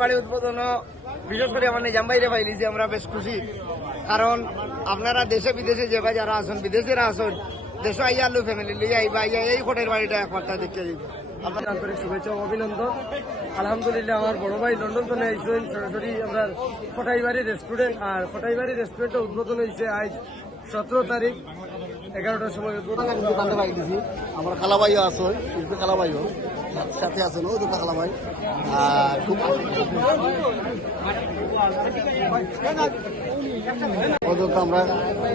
বাড়ি উদ্বোধন বিশেষ করে আমার নিজাম বাইরে পাইলিছি আমরা বেশ খুশি। কারণ আপনারা দেশে বিদেশে যে ভাই যারা আছেন, বিদেশেরা আছেন, দেশে আইয়া আলু ফ্যামিলি লিয়ে আইবা, আইয়া এই হোটেল বাড়িটা একবার দেখতে দিন আপনার আন্তরিক শুভেচ্ছা অভিনন্দন। আলহামদুলিল্লাহ আমার বড় ভাই লন্ডন তো আইসেন। সরাসরি আমরা ফটাইবাড়ি রেস্টুরেন্ট আর ফটাইবাড়ি রেস্টুরেন্টটা উদ্বোধন হয়েছে আজ সতেরো তারিখ, এগারোটার সময় উদ্বোধন। দোকানটা পাই দিছি, আমার খালাবাইও সাথে- আছেন ও দুটো খালাবাই আর খুব তো আমরা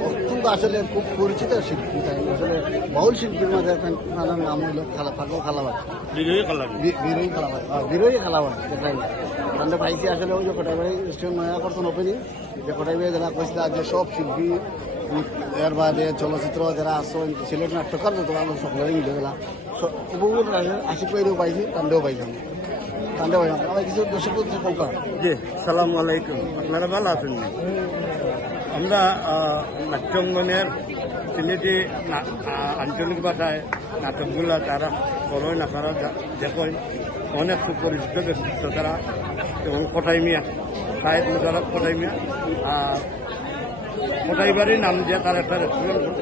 অত্যন্ত আসলে খুব পরিচিত শিল্পী তাই আসলে বহুল শিল্পীর মধ্যে একটা নানার নাম হইল খালা ফাঁকো খালাবাই বিরোহী খালাবাই বিরোহী খালাবাই দেখাই আমরা পাইছি আসলে ওই যে কোটাইবাড়ি রেস্টুরেন্ট নয়া করছেন ওপেনিং যে কোটাইবাড়ি যারা কইছিল যে সব শিল্পী এর বাদে চলচ্চিত্র যারা আসেন সিলেট নাট্যকার যত আমরা সকলেরই মিলে গেলা আপনারা ভালো আছেন আমরা নাট্যঙ্গনের না- আঞ্চলিক ভাষায় নাটকগুলা তারা বড়ই না তারা যা- দেখেন, অনেক সুপরিচিত ব্যক্তিত্ব তারা। এবং কোটাই মিয়া সাহেব মুজারক কোটাই মিয়া আর কোটাইবাড়ির নাম দিয়ে তার একটা রেস্টুরেন্ট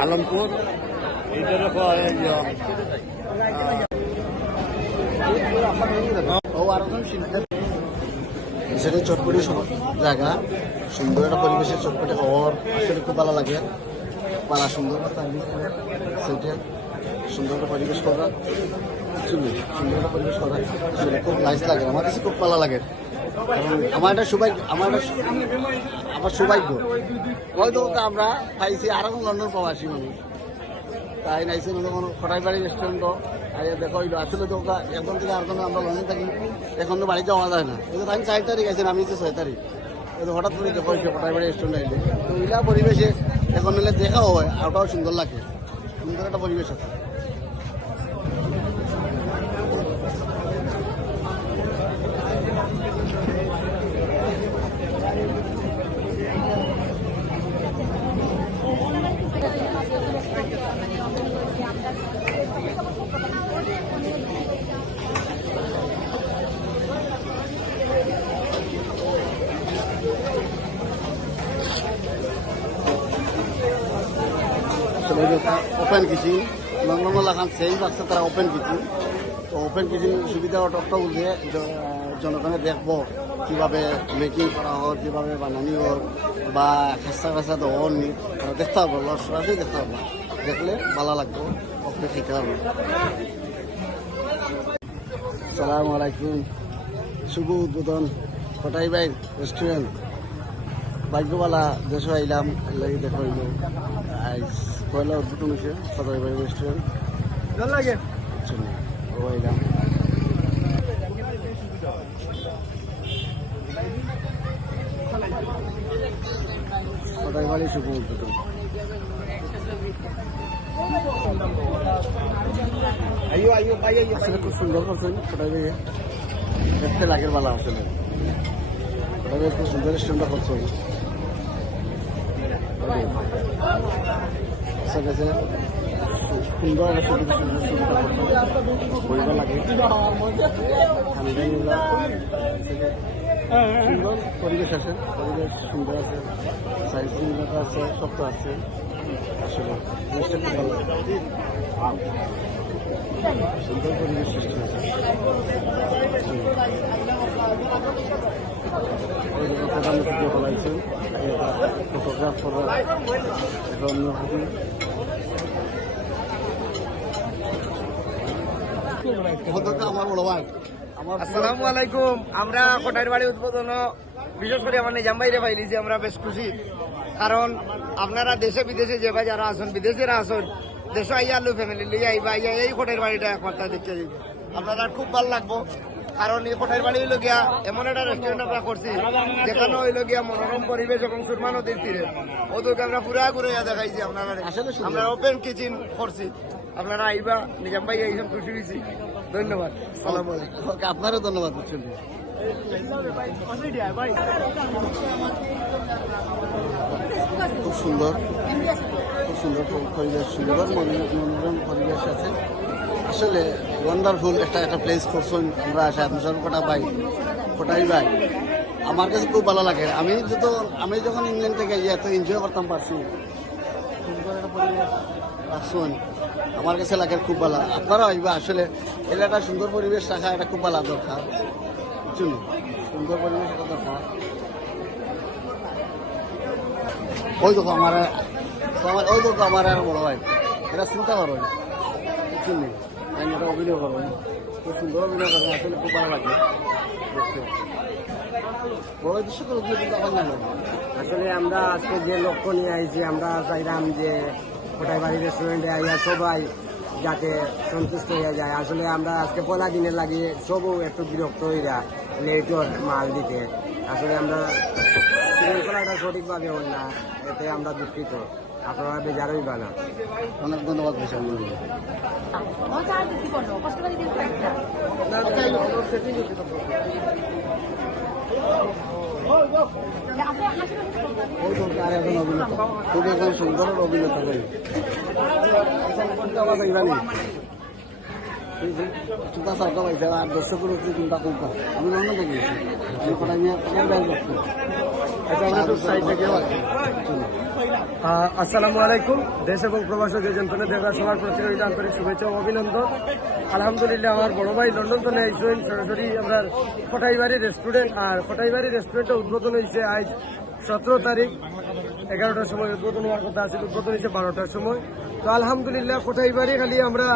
আলমপুর। সেটা চটপটি জায়গা। সুন্দর একটা পরিবেশের চটপটি শহর আসলে খুব ভালো লাগে। পাড়া সুন্দর সেটা সুন্দর একটা পরিবেশ করা সুন্দর একটা পরিবেশ করা আসলে খুব নাইস লাগে। আমার কাছে খুব ভালো লাগে। আমার একটা সৌভাগ্য, আমার আমার সৌভাগ্য। হয়তো আমরা পাইছি আর লন্ডন প্রবাসী মানুষ। তাই নাইছে যখন খটাইবাড়ি রেস্টুরেন্ট আইয়া দেখো হইল আসলে তো এখন থেকে আর কোনো আমরা লন্ডন থাকি এখন তো বাড়িতে যাওয়া যায় না। কিন্তু আমি চার তারিখ আছেন আমি তো ছয় তারিখ কিন্তু হঠাৎ করে দেখো হয়েছে খটাইবাড়ি রেস্টুরেন্ট আইলে তো এগুলা পরিবেশে এখন নিলে দেখাও হয় আর ওটাও সুন্দর লাগে। সুন্দর একটা পরিবেশ আছে আসলে ওপেন কিচেন লন্ডন লাগান সেই বাক্সে তারা ওপেন কিচেন তো ওপেন কিচেন সুবিধা অটকটা বলতে জনগণে দেখব কীভাবে মেকিং করা হোক কীভাবে বানানি হোক বা খাসা খাসা দেওয়া নি দেখতে লস সরাসরি দেখতে পারব দেখলে ভালো লাগবো ওকে খেতে পারব সালাম আলাইকুম। শুভ উদ্বোধন কটাই বাইর রেস্টুরেন্ট ভাগ্যবালা দেশ আইলাম লাগি দেখো আইস। পয়লা উদ্বোধন হয়েছে? সদাই বাড়ি রেস্টুরেন্ট লাগে। চলো ও আইলাম সদাই বাড়ি শুভ উদ্বোধন। আসলে খুব সুন্দর করছেন বাড়ি। দেখতে লাগের বালা আসলে। খুব সুন্দর রেস্টুরেন্টটা করছেন। আচ্ছা গেছে সুন্দর বইবা লাগে। সুন্দর পরিবেশ আছে পরিবেশ সুন্দর আছে সাইন্সিং আছে সব আছে। আসলে জিনিসটা খুব ভালো লাগে। সুন্দর পরিবেশ সৃষ্টি হয়েছে ওই যে প্রধান ফটোগ্রাফ এখন অনুভূতি আমার বড় ভাই আমার আসসালামু আলাইকুম আমরা কোটার বাড়ি উদ্বোধন, বিশেষ করে আমার নিজাম বাইরে পাইলিছি আমরা বেশ খুশি। কারণ আপনারা দেশে বিদেশে যে ভাই যারা আছেন, বিদেশেরা আছেন, দেশে আইয়া আলু ফ্যামিলি লিয়ে আইবা, আইয়া এই কোটার বাড়িটা একবার দেখতে আপনারা খুব ভালো লাগবো। কারণ এই হোটেল বাড়ি হইল গিয়া এমন একটা রেস্টুরেন্ট আমরা করছি যেখানে হইল গিয়া মনোরম পরিবেশ এবং সুরমা নদীর তীরে। ওদেরকে আমরা পুরা ঘুরে দেখাইছি আপনারা। আমরা ওপেন কিচেন করছি। আপনারা আইবা নিজাম ভাই এইসব খুশি হয়েছি ধন্যবাদ। সালাম আলাইকুম। আপনারও ধন্যবাদ বুঝছেন? খুব সুন্দর। খুব সুন্দর পরিবেশ সুন্দর মনোরম পরিবেশ আছে। আসলে ওয়ান্ডারফুল একটা একটা প্লেস করছেন আমরা সাহেব কোটা ভাই কোটাই ভাই আমার কাছে খুব ভালো লাগে। আমি যত আমি যখন ইংল্যান্ড থেকে এত এনজয় করতাম পারছি। পরিবেশ আমার কাছে লাগে খুব ভালো। আপনারা আইবা, আসলে এটা একটা সুন্দর পরিবেশ রাখা, এটা খুব ভালো দরকার। বুঝছেন? সুন্দর পরিবেশ এটা দরকার। ওই দেখো আমার ওই দেখো আমার আর বড় ভাই। এটা চিন্তা করো। বুঝছেন? আমি এটা অভিনয় করো। খুব সুন্দর অভিনয় করো, আসলে খুব ভালো লাগে। আসলে আমরা আজকে যে লক্ষ্য নিয়ে আইছি, আমরা চাইলাম যে কোটাই বাড়ি রেস্টুরেন্টে আইয়া সবাই যাতে সন্তুষ্ট হয়ে যায়। আসলে আমরা আজকে পয়লা দিনে লাগিয়ে সবও একটু বিরক্ত হইয়া লেটর মাল দিতে। আসলে আমরা শৃঙ্খলাটা সঠিকভাবে হল না, এতে আমরা দুঃখিত। আপনারা বেজার হইবা না। অনেক ধন্যবাদ করো করে একজন অভিনেতা খুব একজন সুন্দর অভিনেতা ভাই। চিন্তা সরকার পাইছে আর দর্শকের হচ্ছে চিন্তা করতাম আমি লন্ডন থেকে আমি কোথায় নিয়ে আচ্ছা আমরা সাইড থেকে আসসালামু আলাইকুম। দেশ এবং প্রবাসী যে যন্ত্রণা দেখার সবার প্রতি আন্তরিক শুভেচ্ছা ও অভিনন্দন। আলহামদুলিল্লাহ, আমার বড় ভাই লন্ডন তো নেইছেন সরাসরি আমরা ফটাইবাড়ি রেস্টুরেন্ট, আর ফটাইবাড়ি রেস্টুরেন্টটা উদ্বোধন হয়েছে আজ সতেরো তারিখ। এগারোটার সময় উদ্বোধন হওয়ার কথা আছে, উদ্বোধন হয়েছে বারোটার সময়। তো আলহামদুলিল্লাহ, ফটাইবাড়ি খালি আমরা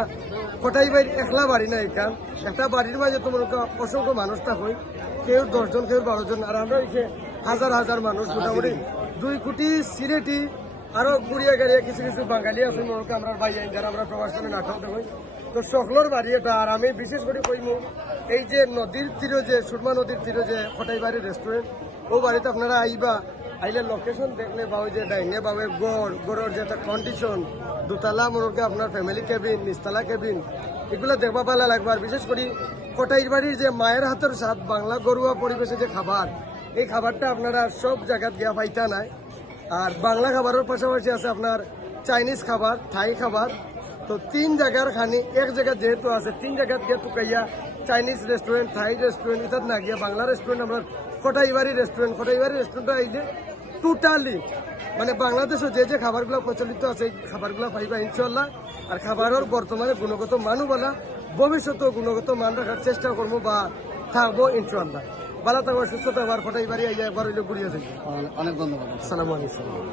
ফটাইবাড়ি একলা বাড়ি না এখান। একটা বাড়ির মাঝে তোমার অসংখ্য মানুষ থাকুই কেউ দশজন, কেউ বারো জন আর আমরা হাজার হাজার মানুষ মোটামুটি। দুই কোটি সিলেটি আরও কুড়িয়া গাড়িয়া কিছু কিছু বাঙালি আছে মনে আমরা ভাই যারা আমরা প্রবাস করে নাটক দেখি তো সকলের বাড়ি এটা, আর আমি বিশেষ করে কইমু, এই যে নদীর তীরে যে সুরমা নদীর তীরে যে ফটাইবাড়ি রেস্টুরেন্ট ও বাড়িতে আপনারা আইবা, আইলে লোকেশন দেখলে বা ওই যে ডাইনে বাবে গড়, গড়ের যে একটা কন্ডিশন দুতলা মনে আপনার ফ্যামিলি কেবিন নিচতলা কেবিন এগুলো দেখবা ভালো লাগবে। আর বিশেষ করে কটাইর বাড়ির যে মায়ের হাতের স্বাদ, বাংলা গরুয়া পরিবেশে যে খাবার এই খাবারটা আপনারা সব জায়গাত গিয়া পাইতা নাই। আর বাংলা খাবারের পাশাপাশি আছে আপনার চাইনিজ খাবার, থাই খাবার। তো তিন জায়গার খানি, এক জায়গা যেহেতু আছে, তিন জায়গাত গিয়ে টুকাইয়া চাইনিজ রেস্টুরেন্ট থাই রেস্টুরেন্ট ইত্যাদি না গিয়া বাংলা রেস্টুরেন্ট আমরা কটাইবাড়ি রেস্টুরেন্ট কটাইবাড়ি রেস্টুরেন্ট আইলে টোটালি মানে বাংলাদেশে যে যে খাবারগুলো প্রচলিত আছে, এই খাবারগুলো পাইবা ইনশাল্লাহ আর খাবারের বর্তমানে গুণগত মানও বলা ভবিষ্যতেও গুণগত মান রাখার চেষ্টা করব বা থাকব ইনশাল্লাহ ভালো থাকব সুস্থ থাকব আর ফটাইবাড়ি আইয়া একবার হইলে ঘুরিয়ে দেখি। অনেক ধন্যবাদ। আসসালামু আলাইকুম।